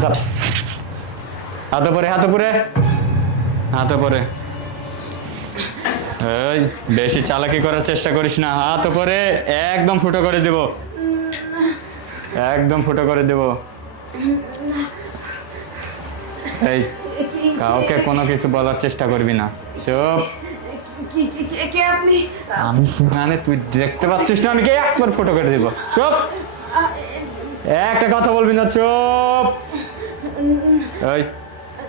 Hands up, হাত উপরে, হাত উপরে, হাত উপরে। এই বেশি চালাকি করার চেষ্টা করিস না, হাত উপরে, একদম ফুটো করে দেব, একদম ফুটো করে দেব। এই কাউকে কোনো কিছু বলার চেষ্টা করবি না, চুপ। আমি মানে তুই দেখতে পাচ্ছিস না আমি কে, একবার ফুটো করে দিব, চুপ। একটা কথা বলবি না, চুপ। ওই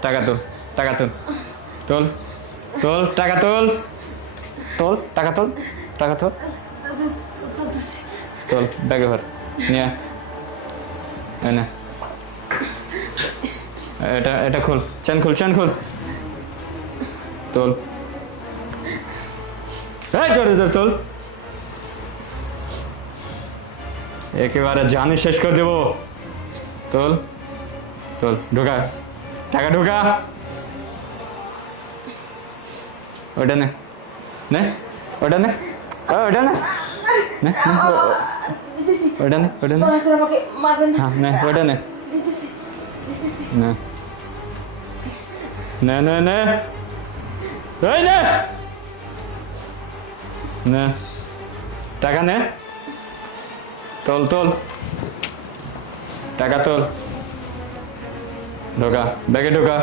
টাকা তোল, টাকা তোল, তোল তোল, টাকা তোল, তোল টাকা তোল, টাকা তোল, তোল ব্যাগে ভর নিয়ে এনে। এটা এটা খোল, চেন খোল, চেন খোল, তোল, এই জোরে জোরে তোল, একেবারে জানি শেষ করে দেবো। তোল তোল, ঢোকা, টাকা ঢোকা, ওটা নে, নে ওটা নে, ওটা নে, নে ওটা নে, ওটা নে, হ্যাঁ নে ওটা নে, নে নে নে নে, এই নে, নে টাকা নে, তোল তোল, টাকা তোল, ঢোকা, ব্যাগে ঢোকা,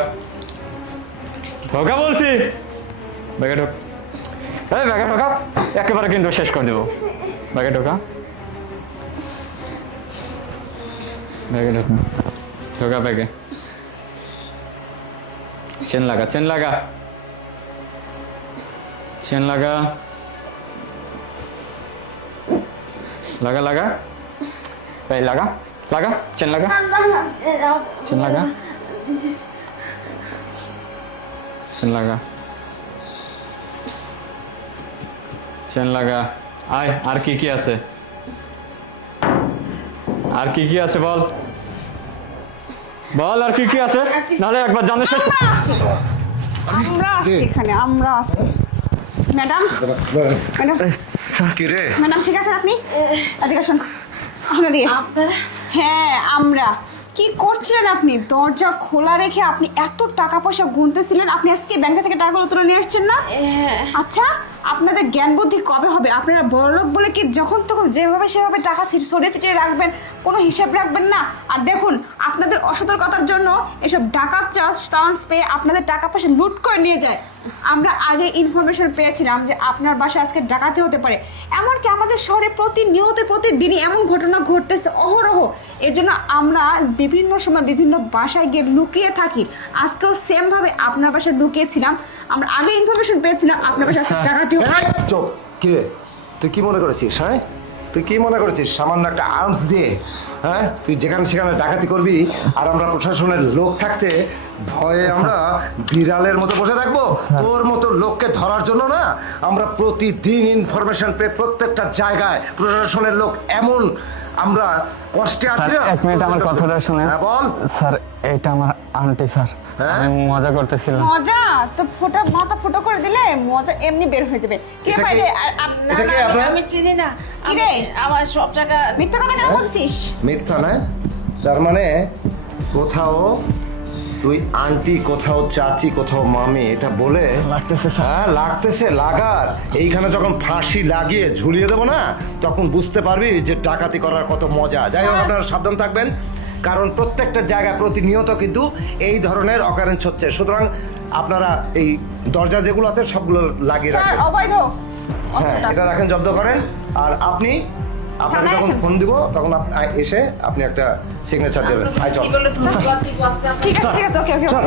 ঢোকা বলছি, ব্যাগে ঢোক, এই ব্যাগে ঢোকা, একেবারে কিন্তু শেষ করে দেবো, ব্যাগে ঢোকা, ব্যাগে ঢোকা, ঢোকা ব্যাগে, চেন লাগা, চেন লাগা, চেন লাগা, লাগা লাগা, এই লাগা লাগা, চেন লাগা, চেন লাগা, চেন লাগা, চেন লাগা। আয়, আর কি কি আছে, আর কি কি আছে বল, বল আর কি কি আছে, নাহলে একবার জানে শেষ। আমরা আছি এখানে, আমরা আছি। ম্যাডাম, ম্যাডাম, কি রে? ম্যাডাম ঠিক আছেন আপনি? এদিকে আসুন। হ্যাঁ আমরা। কি করছিলেন আপনি? দরজা খোলা রেখে আপনি এত টাকা পয়সা গুনতেছিলেন, আপনি আজকে ব্যাংক থেকে টাকাগুলো তুলে নিয়ে আসছেন না? আচ্ছা, আপনাদের জ্ঞান বুদ্ধি কবে হবে? আপনারা বড়লোক বলে কি যখন তখন যেভাবে সেভাবে টাকা ছড়িয়ে ছিটিয়ে রাখবেন, কোনো হিসাব রাখবেন না? আর দেখুন, আপনাদের অসতর্কতার জন্য এসব ডাকাত চান্স পেয়ে আপনাদের টাকা পয়সা লুট করে নিয়ে যায়। আমরা আগে ইনফরমেশন পেয়েছিলাম যে আপনার বাসায় আজকে ডাকাতি হতে পারে, এমনকি আমাদের শহরে প্রতিনিয়ত প্রতিদিনই এমন ঘটনা ঘটতেছে অহরহ। এর জন্য আমরা বিভিন্ন সময় বিভিন্ন বাসায় গিয়ে লুকিয়ে থাকি। আজকেও সেম ভাবে আপনার বাসায় লুকিয়েছিলাম। আমরা আগে ইনফরমেশন পেয়েছিলাম আপনার বাসায় ডাকাতি হতে পারে। চুপ, কি রে? তুই কি মনে করেছিস? হ্যাঁ, তুই কি মনে করেছিস সামান্য একটা আর্মস দিয়ে, হ্যাঁ, তুই যেখানে সেখানে ডাকাতি করবি আর আমরা প্রশাসনের লোক থাকতে ভয়ে আমরা বিড়ালের মতো বসে থাকবো? তোর মতো লোককে ধরার জন্য না, আমরা প্রতিদিন ইনফরমেশন পেয়ে প্রত্যেকটা জায়গায় প্রশাসনের লোক এমন আমরা কষ্টে আছি। এক মিনিট আমার কথাটা শুনেন। হ্যাঁ বল। স্যার এটা আমার আন্টি স্যার, আমি মজা করতেছিলাম। মজা তো ফোটা মাথা ফুটো করে দিলে মজা এমনি বের হয়ে যাবে। কে এটা পাইলে? এটা কে আপনার? আমি চিনি না। কি রে? আমার সব টাকা মিথ্যা কথা কেন বলছিস? মিথ্যা না? তার মানে কোথাও তুই আন্টি, কোথাও চাচি, কোথাও মামি, এটা বলে লাগতেছে স্যার। হ্যাঁ লাগতেছে, লাগার। এইখানে যখন ফাঁসি লাগিয়ে ঝুলিয়ে দেবো না, তখন বুঝতে পারবি যে ডাকাতি করার কত মজা। যাই হোক, আপনারা সাবধান থাকবেন, কারণ প্রত্যেকটা জায়গায় প্রতিনিয়ত কিন্তু এই ধরনের অকারেন্স হচ্ছে। সুতরাং আপনারা এই দরজা যেগুলো আছে সবগুলো লাগিয়ে স্যার রাখবেন। অবৈধ হ্যাঁ, এটা রাখেন, জব্দ করেন। আর আপনি, আপনাকে থানায় যখন আসেন। ফোন দিব তখন এসে আপনি একটা সিগনেচার দেবেন। আয় চল। কি বলে তুমি ঠিক আছে, ওকে ওকে। চল।